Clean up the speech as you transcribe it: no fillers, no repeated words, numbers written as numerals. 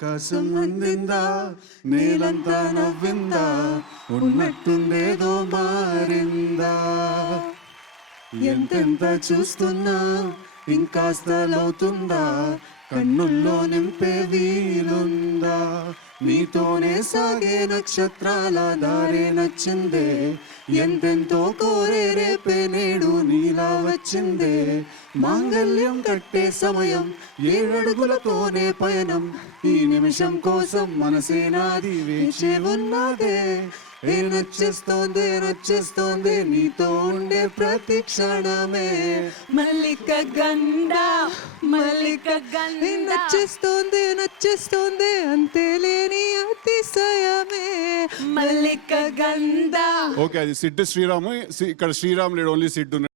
ఆకాశం అందిందా, నేలంతా నవ్విందా, ఉన్నట్టుండేదో మారిందా. ఎంతెంత చూస్తున్నా ఇంకాస్త లోతుందా, కన్నుల్లో నింపే వీలుందా. నీతోనే సాగే నక్షత్రాల దారే నచ్చిందే, ఎంతెంతో కోరే రేపే నేడు నీలా వచ్చిందే. మాంగళ్యం కట్టే సమయం 7 అడుగులతోనే పయనం, ఈ నిమిషం కోసం మనసే నాది వేచి ఉన్నదే. నచ్చేస్తోంది నీతో ఉండే ప్రతి క్షణమే. మల్లిక గంధ నచ్చేస్తోంది అంతే లేని అతిశయమే. మల్లిక గంధ. ఓకే, అది సిడ్ శ్రీరాము. ఇక్కడ శ్రీరామ్ లేడు, ఓన్లీ సిడ్ ఉన్నాడు.